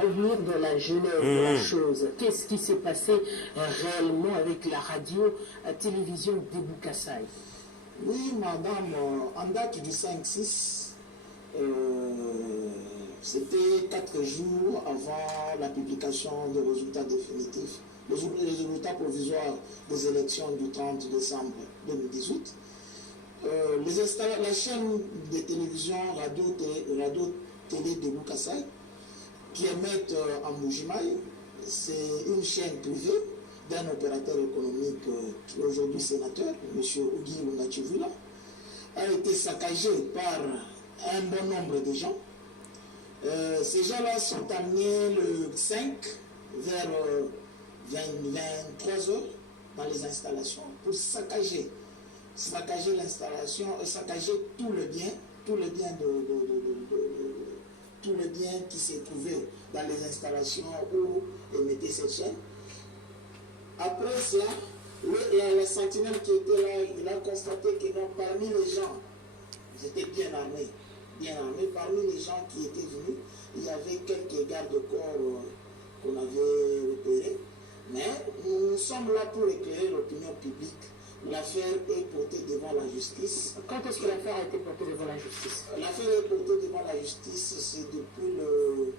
revenir dans la genèse de la chose. Qu'est-ce qui s'est passé réellement avec la radio, la télévision d'Ebou Kassaï? Oui, madame, en date du 5-6, c'était 4 jours avant la publication des résultats définitifs, les résultats provisoires des élections du 30 décembre 2018. La chaîne de télévision radio-télé d'Ebou Kassaï, qui émettent en Mbujimaï, c'est une chaîne privée d'un opérateur économique qui est aujourd'hui sénateur, M. Ogi Lunachivula, a été saccagée par un bon nombre de gens. Ces gens-là sont amenés le 5 vers 23 heures dans les installations pour saccager l'installation, saccager tout le bien qui s'est trouvé dans les installations où émettait cette chaîne. Après cela, la sentinelle qui était là, il a constaté que parmi les gens, ils étaient bien armés. Parmi les gens qui étaient venus, il y avait quelques gardes-corps qu'on avait repérés. Mais nous sommes là pour éclairer l'opinion publique. L'affaire est portée devant la justice. Quand est-ce que l'affaire a été portée devant la justice? L'affaire est portée devant la justice, c'est depuis le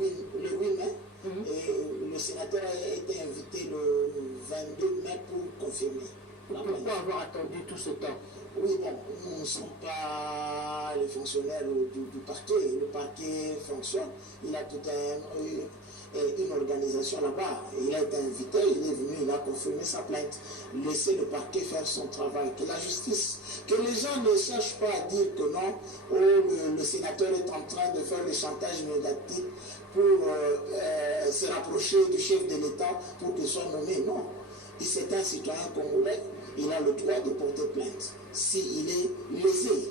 8 mai. Et le sénateur a été invité le 22 mai pour confirmer. Pourquoi avoir attendu tout ce temps? Oui, bon, nous ne sommes pas les fonctionnaires du parquet. Le parquet fonctionne. Il a tout une organisation là-bas. Il a été invité, il est venu, il a confirmé sa plainte. Laissez le parquet faire son travail. Que la justice, que les gens ne cherchent pas à dire que non, le sénateur est en train de faire le chantage médiatique pour se rapprocher du chef de l'État pour qu'il soit nommé. Non. C'est un citoyen congolais, il a le droit de porter plainte s'il est lésé.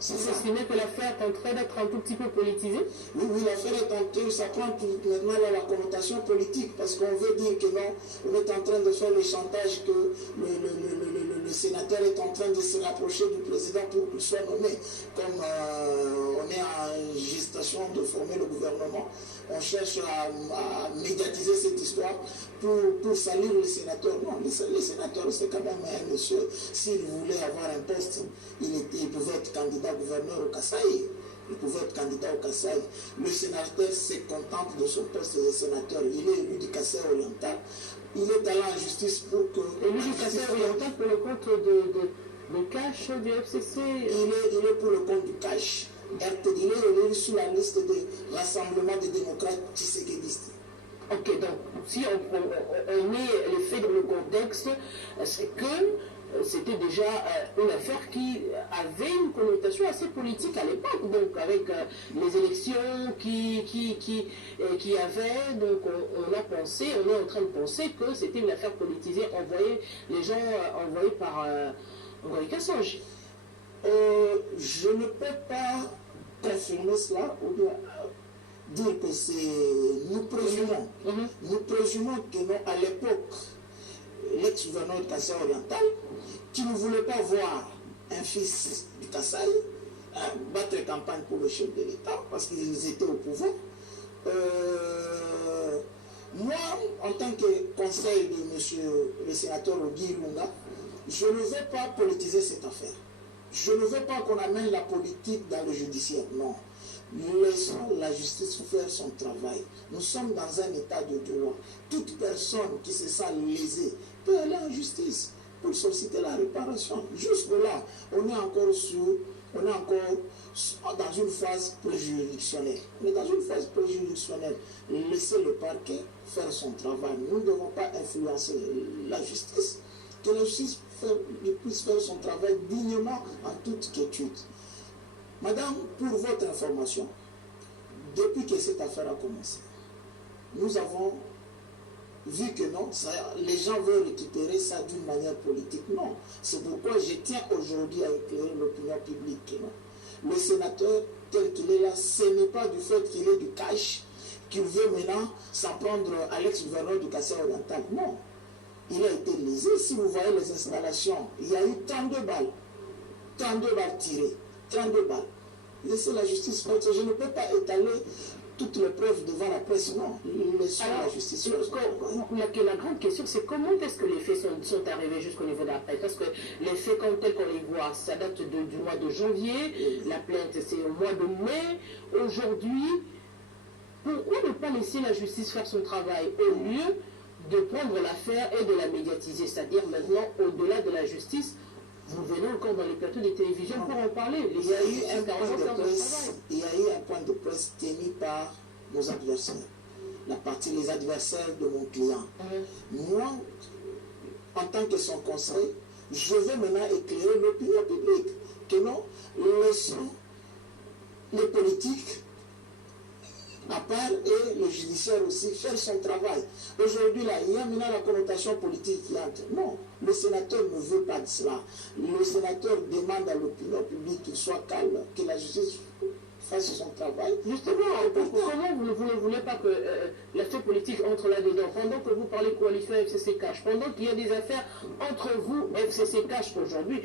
Vous estimez que l'affaire est en train d'être un tout petit peu politisée? Oui, l'affaire est en train, ça prend maintenant la connotation politique, parce qu'on veut dire que non, on est en train de faire le chantage que le sénateur est en train de se rapprocher du président pour qu'il soit nommé. Comme on est en gestation de former le gouvernement, on cherche à médiatiser cette histoire pour salir le sénateur. Non, le sénateur, c'est quand même un monsieur. S'il voulait avoir un poste, il pouvait être candidat gouverneur au Kassaï. Il pouvait être candidat au Kassaï. Le sénateur se contente de son poste de sénateur. Il est élu du Kassaï oriental. Il est allé en justice pour que... Élu du Kassaï oriental pour le compte de cash du FCC? Il est pour le compte du cash. Il est sur la liste des rassemblements des démocrates tshisekidistes. Ok, donc si on met les faits dans le contexte, c'est que c'était déjà une affaire qui avait une connotation assez politique à l'époque, donc avec les élections qui avaient, donc on est en train de penser que c'était une affaire politisée, les gens envoyés par Ngoï Kassange. Je ne peux pas confirmer cela ou bien dire que c'est... Nous présumons, que non, à l'époque, l'ex-gouverneur du Kassaï oriental, qui ne voulait pas voir un fils du Kassaï battre campagne pour le chef de l'État parce qu'ils étaient au pouvoir. Moi, en tant que conseil de monsieur le sénateur Ogi Lunga, je ne veux pas politiser cette affaire. Je ne veux pas qu'on amène la politique dans le judiciaire, non. Nous laissons la justice faire son travail. Nous sommes dans un état de droit. Toute personne qui se sent lésée peut aller en justice pour solliciter la réparation. Jusque-là, on est encore dans une phase préjuridictionnelle. On est dans une phase préjuridictionnelle. Laissez le parquet faire son travail. Nous ne devons pas influencer la justice. Que la justice puisse faire son travail dignement en toute quiétude. Madame, pour votre information, depuis que cette affaire a commencé, nous avons vu que non, les gens veulent récupérer ça d'une manière politique. Non, c'est pourquoi je tiens aujourd'hui à éclairer l'opinion publique. Non. Le sénateur, tel qu'il est là, ce n'est pas du fait qu'il ait du cash, qu'il veut maintenant s'en prendre à l'ex-gouverneur du Kassaï oriental. Non, il a été lésé. Si vous voyez les installations, il y a eu 32 balles tirées. 32 balles. laissez la justice faire. Je ne peux pas étaler toutes les preuves devant la presse, non. Laissons la justice faire. La grande question, c'est comment est-ce que les faits sont arrivés jusqu'au niveau de la presse? Parce que les faits tels qu'on les voit, ça date du mois de janvier, la plainte c'est au mois de mai. Aujourd'hui, pourquoi ne pas laisser la justice faire son travail au lieu de prendre l'affaire et de la médiatiser? C'est-à-dire maintenant, au-delà de la justice, vous venez encore dans les plateaux de télévision pour en parler. Il y a eu un point de presse tenu par nos adversaires. Les adversaires de mon client. Moi, en tant que son conseil, je vais maintenant éclairer l'opinion publique. Que non, laissons les politiques à part et le judiciaire aussi faire son travail. Aujourd'hui, là, il y a maintenant la connotation politique qui entre. Non, le sénateur ne veut pas de cela. Le sénateur demande à l'opinion publique qu'il soit calme, que la justice fasse son travail. Justement, comment vous ne voulez pas que l'aspect politique entre là-dedans? Pendant que vous parlez coalition FCC Cash, pendant qu'il y a des affaires entre vous, FCC Cash aujourd'hui,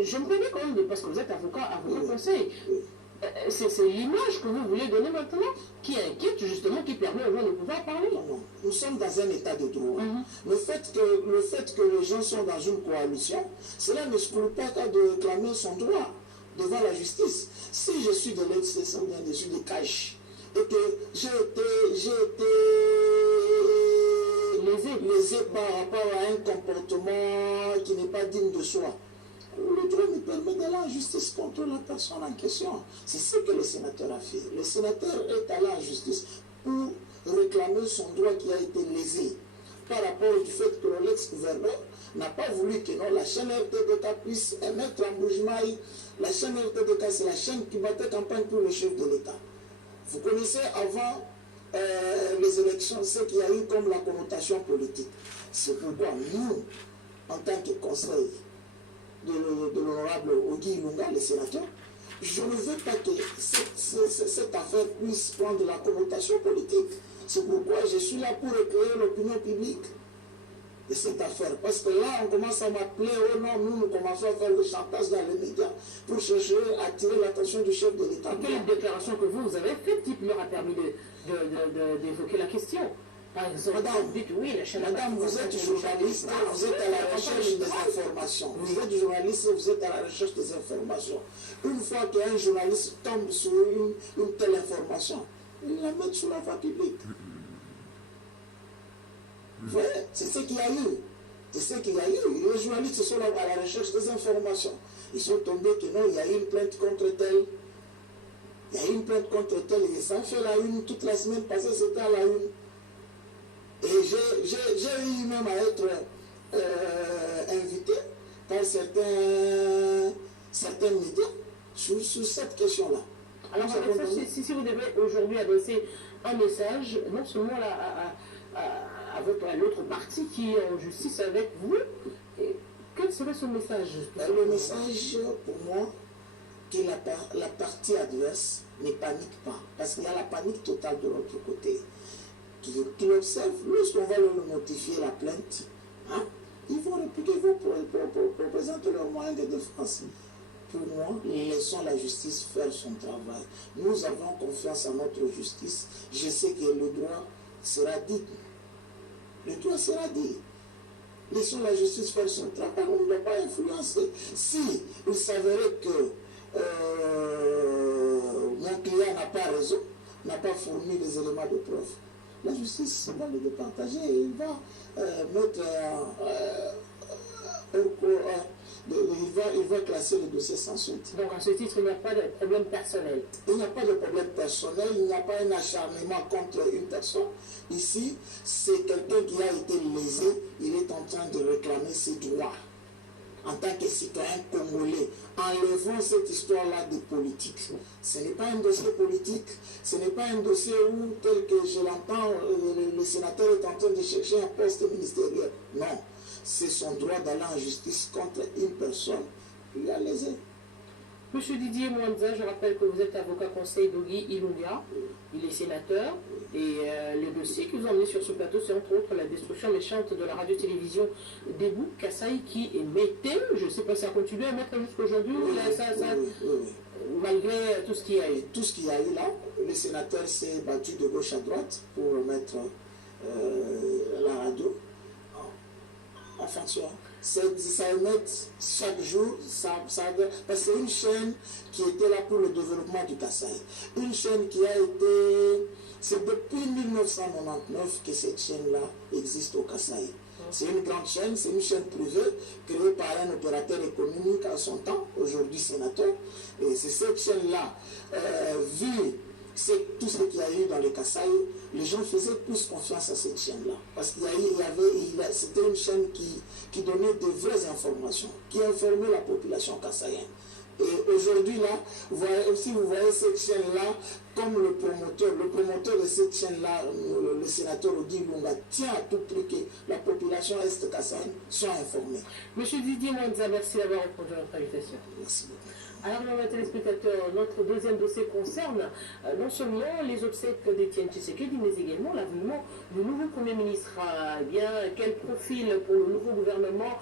j'aimerais bien quand même, parce que vous êtes avocat conseil, c'est l'image que vous voulez donner maintenant qui inquiète justement, qui permet aux gens de pouvoir parler. Non. Nous sommes dans un état de droit. Le fait que les gens sont dans une coalition, cela ne exclut pas de réclamer son droit devant la justice. Si je suis de l'ex-CC ou bien je suis de cash et que j'ai été lésé par rapport à un comportement qui n'est pas digne de soi, le droit me permet d'aller en justice contre la personne en question. C'est ce que le sénateur a fait. Le sénateur est allé en justice pour réclamer son droit qui a été lésé par rapport au fait que l'ex-gouverneur n'a pas voulu que non, la chaîne RTDK puisse émettre en Boujmaï. La chaîne RTDK, c'est la chaîne qui battait campagne pour le chef de l'État. Vous connaissez avant les élections ce qu'il y a eu comme la connotation politique. C'est pourquoi nous, en tant que conseil de l'honorable Ogi Ilunga, le sénateur, je ne veux pas que cette affaire puisse prendre la connotation politique. C'est pourquoi je suis là pour éclairer l'opinion publique de cette affaire. Parce que là, on commence à m'appeler, oh non, nous commençons à faire le chantage dans les médias pour chercher à attirer l'attention du chef de l'État. Quelle déclaration que vous avez faite qui leur a permis d'évoquer la question? Par exemple, Madame, vous êtes journaliste, vous êtes à la recherche des informations. Vous êtes journaliste, vous êtes à la recherche des informations. Une fois qu'un journaliste tombe sur une telle information, il la met sur la voie publique. Vous voyez, c'est ce qu'il y a eu. C'est ce qu'il y a eu. Les journalistes sont là à la recherche des informations. Ils sont tombés que non, il y a eu une plainte contre tel. Il y a eu une plainte contre tel. Et ça fait la une toute la semaine passée, c'était à la une. Et j'ai eu même à être invité par certains médias sur cette question-là. Alors, si vous devez aujourd'hui adresser un message, non seulement à l'autre partie qui est en justice avec vous, quel serait ce message? Le message, pour moi, que la partie adverse ne panique pas. Parce qu'il y a la panique totale de l'autre côté. Qui l'observent, lorsqu'on va leur notifier la plainte, hein, ils vont répliquer, ils vont présenter leurs moyens de défense. Pour moi, laissons la justice faire son travail. Nous avons confiance en notre justice. Je sais que le droit sera dit. Le droit sera dit. Laissons la justice faire son travail. On ne doit pas influencer. Si il s'avérait que mon client n'a pas raison, n'a pas fourni les éléments de preuve, la justice va le départager et il va mettre il va classer le dossier sans suite. Donc à ce titre, il n'y a pas de problème personnel. Il n'y a pas de problème personnel, il n'y a pas un acharnement contre une personne. Ici, c'est quelqu'un qui a été lésé, il est en train de réclamer ses droits. En tant que citoyen congolais, enlevons cette histoire-là de politique. Ce n'est pas un dossier politique, ce n'est pas un dossier où, tel que je l'entends, le sénateur est en train de chercher un poste ministériel. Non, c'est son droit d'aller en justice contre une personne qui a lésé. Monsieur Didier Mwanza, je rappelle que vous êtes avocat conseil d'Ogi Ilunga, il est sénateur, et les dossiers que vous emmenez sur ce plateau, c'est entre autres la destruction méchante de la radio-télévision Debout Kasaï qui émettait, je ne sais pas si ça continue à mettre jusqu'aujourd'hui, malgré tout ce qu'il y a eu. Tout ce qu'il y a eu là, le sénateur s'est battu de gauche à droite pour remettre la radio en fonction. Ça émet chaque jour, parce que c'est une chaîne qui était là pour le développement du Kasaï. Une chaîne qui a été... C'est depuis 1999 que cette chaîne-là existe au Kasaï. C'est une grande chaîne, c'est une chaîne privée créée par un opérateur économique à son temps, aujourd'hui sénateur. Et c'est cette chaîne-là, vu tout ce qu'il y a eu dans le Kasaï, les gens faisaient plus confiance à cette chaîne-là. Parce qu'il c'était une chaîne qui donnait de vraies informations, qui informait la population kassaïenne. Et aujourd'hui, là, si vous voyez cette chaîne-là, comme le promoteur de cette chaîne-là, le sénateur Odi Lunga, tient à tout prix que la population est-kassaïenne soit informée. Monsieur Didier Mwanza, merci d'avoir répondu à notre invitation. Merci beaucoup. Alors, mes téléspectateurs, notre deuxième dossier concerne non seulement les obsèques d'Étienne Tshisekedi, mais également l'avènement du nouveau Premier ministre. Bien, quel profil pour le nouveau gouvernement